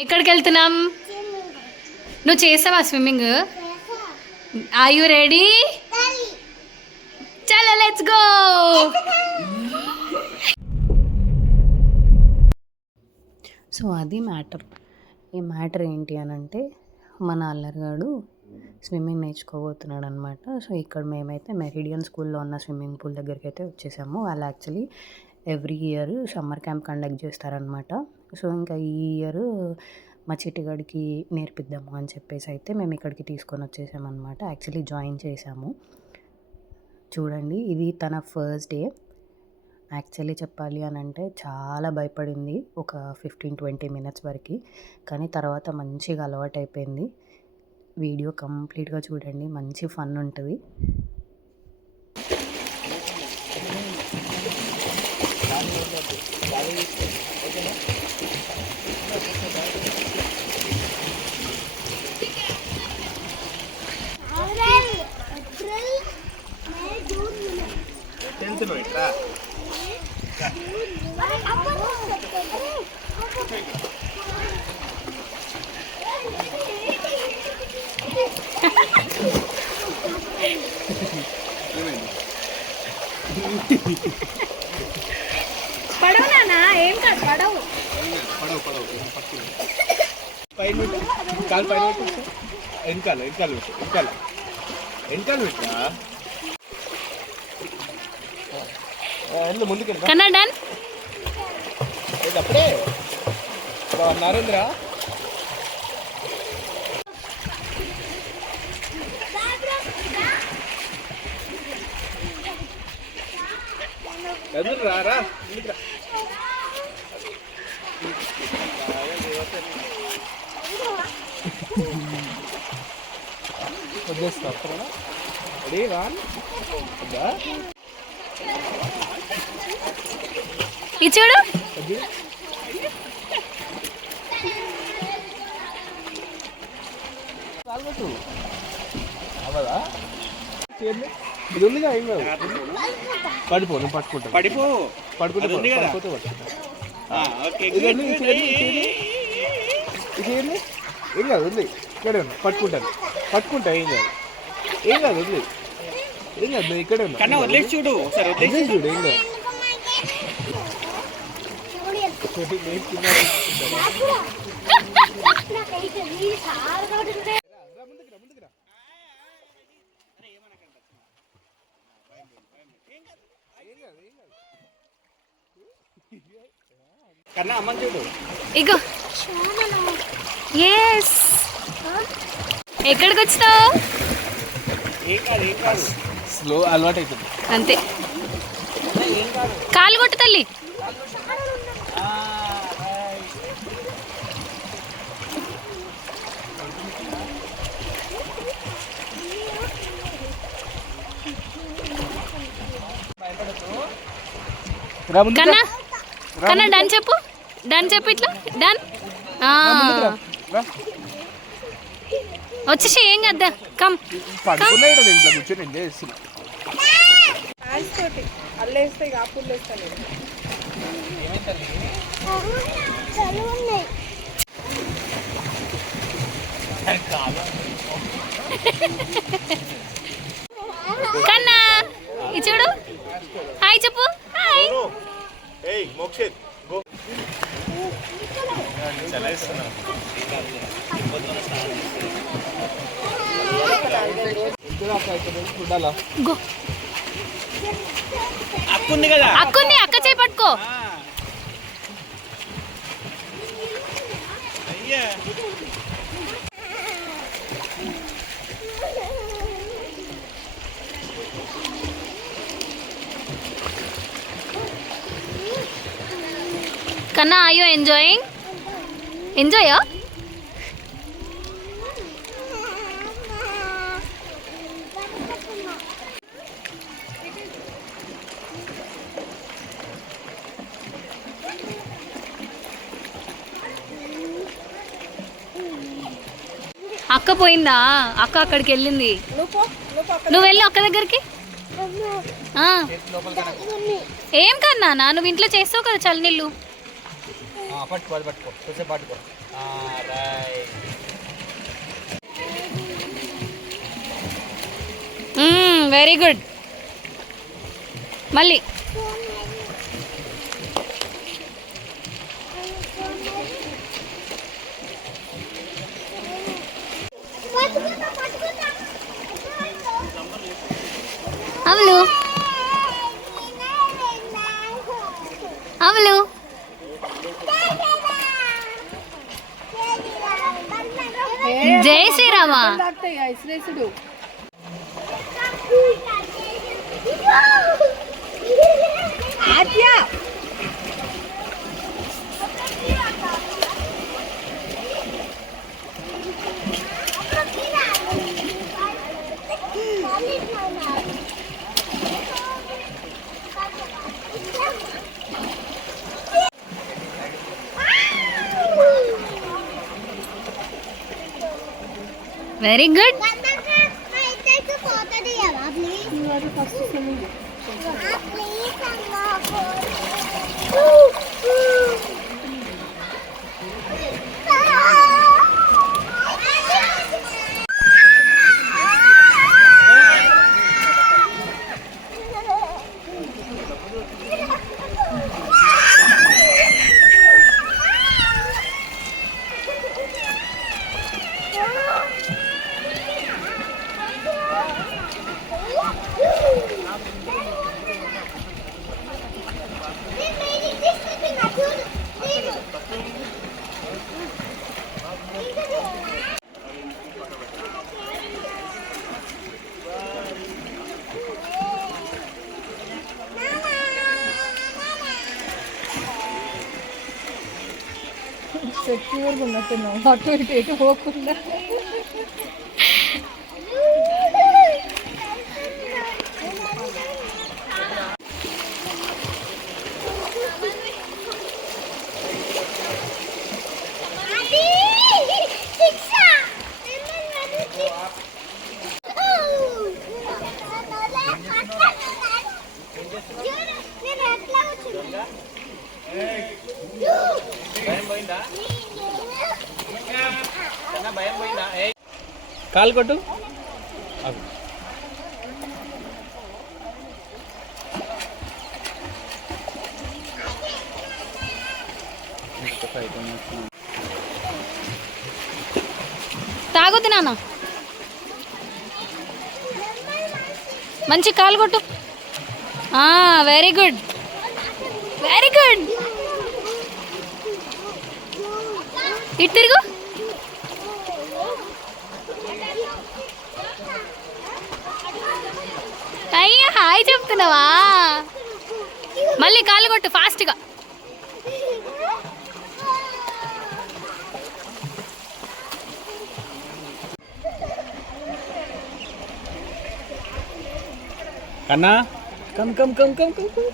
ఎక్కడికి వెళ్తున్నాం? నువ్వు చేసావా స్విమ్మింగ్? Are you ready? చలో లెట్స్ గో. సో అది మ్యాటర్. ఈ మ్యాటర్ ఏంటి అని అంటే మన అల్లరిగాడు స్విమ్మింగ్ నేర్చుకోబోతున్నాడు అనమాట. సో ఇక్కడ మేమైతే మెరిడియన్ స్కూల్లో ఉన్న స్విమ్మింగ్ పూల్ దగ్గరికి అయితే వచ్చేసాము. వాళ్ళు actually every year summer camp conduct చేస్తారనమాట. సో ఇంకా ఈ ఇయర్ మా చిట్టిగాడికి నేర్పిద్దాము అని చెప్పేసి అయితే మేము ఇక్కడికి తీసుకొని వచ్చేసామన్నమాట. యాక్చువల్లీ జాయిన్ చేసాము. చూడండి, ఇది తన ఫస్ట్ డే. యాక్చువల్లీ చెప్పాలి అని అంటే చాలా భయపడింది ఒక 15-20 మినిట్స్ వరకు, కానీ తర్వాత మంచిగా అలవాటు అయిపోయింది. వీడియో కంప్లీట్గా చూడండి, మంచి ఫన్ ఉంటుంది. పడవు నానా, ఏం కాదు, పడవు పడవు పడవు పైన కాలు పైన వెనకాల వెనకాల వెనకాల వెనకాల పెట్టా ముందుకు కన్నడన్ అప్పుడే నరేంద్ర రారా చూడు అవదా ఇది ఉందిగా, ఏం కాదు. పడిపో, నువ్వు పట్టుకుంటా, పడిపో పడుకుంటా పడిపోతే పట్టుకుంటా. ఇదేంది, ఏం కాదు, ఉంది ఇక్కడే ఉన్నా, పట్టుకుంటాను పట్టుకుంటా, ఏం కాదు ఏం కాదు, ఉంది ఏం కాదు, నువ్వు ఇక్కడే ఉన్నా, వదిలేసి చూడు చూడు, ఏం కాదు. కన్నా అమ్మని చూడు, ఇగో ఎస్. ఎక్కడికి వచ్చినావు? స్లో అలవాటు అవుతుంది అంతే. కాలు కొట్టు తల్లి. కన్నా కన్నా డన్ చెప్పు, డన్ చెప్పు, ఇట్లా డన్. వచ్చేసి ఏం కదా, కమ్ కన్నా ఇది చూడు, హాయ్ చెప్పు, హాయ్. అక్కుంది, అక్క చేయి పట్టుకో. కన్నా are you enjoying? Enjoy? అక్క పోయిందా? అక్క అక్కడికి వెళ్ళింది. నువ్వు వెళ్ళు అక్క దగ్గరికి. ఏం కన్నా, నువ్వు ఇంట్లో చేస్తావు కదా చల్లనీళ్ళు. పట్టుకో, పట్టుకో, పట్టుకో. Very good. మళ్ళీ అవును అవును. జై శ్రీరామ. Very good. సెక్యూర్గా ఉన్నట్టున్నావు, అటు ఇటు ఎటు పోకుండా. కాలు కొట్టు. తాగొద్దు నాన్న, మంచి కాలు కొట్టు. Very good very good. ఇటు తిరుగు. అయ్యా హాయ్ చెప్తున్నావా? మళ్ళీ కాళ్ళు కొట్టు ఫాస్ట్గా. కన్నా come come come come come come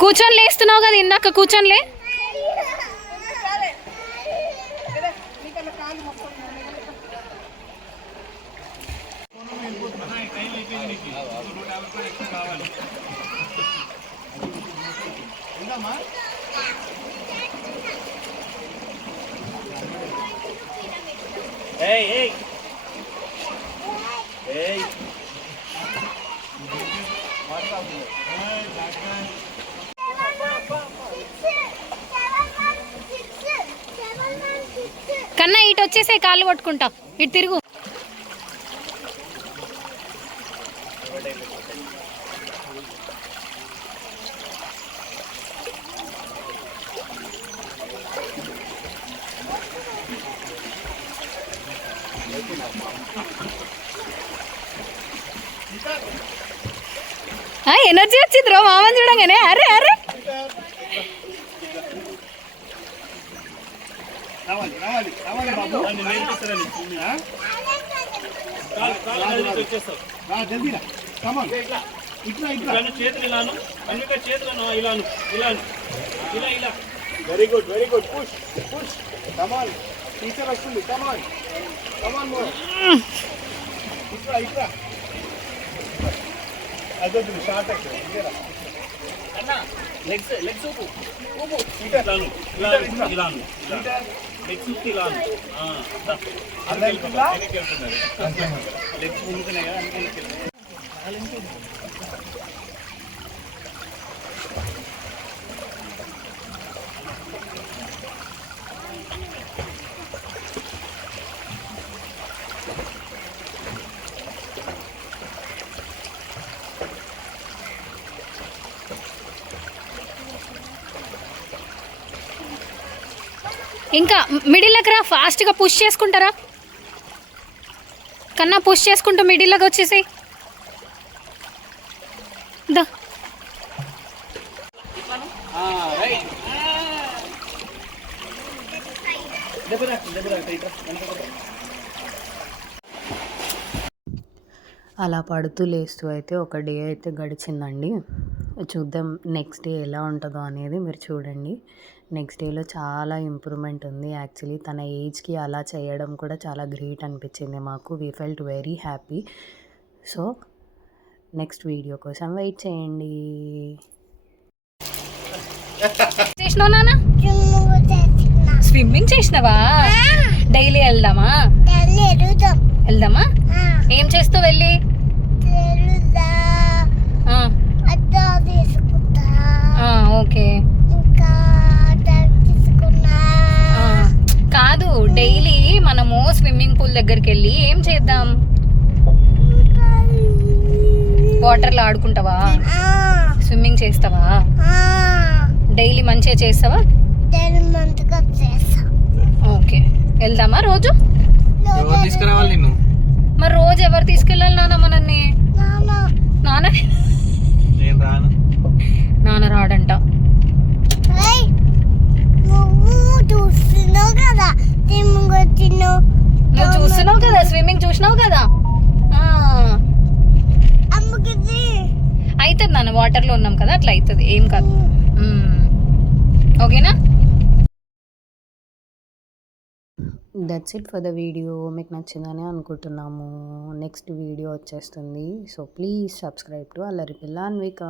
కూర్చొని లేస్తున్నావు కదా, ఇందాక కూర్చొనిలే. కన్నా ఇటు వచ్చేసే, కాళ్ళు పట్టుకుంటాం. ఇటు తిరుగు. ఎనర్జీ వచ్చింది రో మామని చూడంగానే. అరే అరే very good very good. Push push. Come on teacher వస్తుంది. కమాన్. అన్నా లెగ్స్ ఊపు ఊపు ఇలాను ఇలాను ఇలాను లెగ్స్ ఊపి ఇలాను లెగ్స్ ఊపుతున్నాయి కదా అందుకే ఇంకా మిడిల్లోకి రా, ఫాస్ట్గా పుష్ చేసుకుంటారా కన్నా, పుష్ చేసుకుంటూ మిడిల్లోకి వచ్చేసి దా. అలా పడుతూ లేస్తూ అయితే ఒక డే అయితే గడిచిందండి. చూద్దాం నెక్స్ట్ డే ఎలా ఉంటుందో అనేది మీరు చూడండి. నెక్స్ట్ డేలో చాలా ఇంప్రూవ్మెంట్ ఉంది. యాక్చువల్లీ తన ఏజ్కి అలా చేయడం కూడా చాలా గ్రేట్ అనిపించింది మాకు. We felt very happy. So next video కోసం వెయిట్ చేయండి. చేసినావు నాన్న, స్విమ్మింగ్ చేసినావా? డైలీ వెళ్దామా? వెళ్దామా? ఏం చేస్తావు వెళ్ళి? ఓకే, కాదు డైలీ మనము స్విమ్మింగ్ పూల్ దగ్గరికి వెళ్ళి ఏం చేద్దాం? వాటర్లో ఆడుకుంటావా? స్విమ్మింగ్ చేస్తావా? డైలీ మంచిగా చేస్తావా? ఓకే, వెళ్దామా రోజు? తీసుకురావాలి నిన్ను. మరి రోజు ఎవరు తీసుకెళ్ళాలి నాన్న మనల్ని? నాన్న నేను రాను. నాన్న రాడంట. నువ్వు చూస్తున్నావు కదా, స్విమ్మింగ్ చూసినావు కదా. అవుతుంది నాన్న, వాటర్లో ఉన్నాం కదా, అట్లా అవుతుంది, ఏం కాదు. ఓకేనా? That's it for the video. మీకు నచ్చిందని అనుకుంటున్నాము. నెక్స్ట్ వీడియో వచ్చేస్తుంది. సో ప్లీజ్ సబ్స్క్రైబ్ టు అల్లరి పిల్ల అన్విక.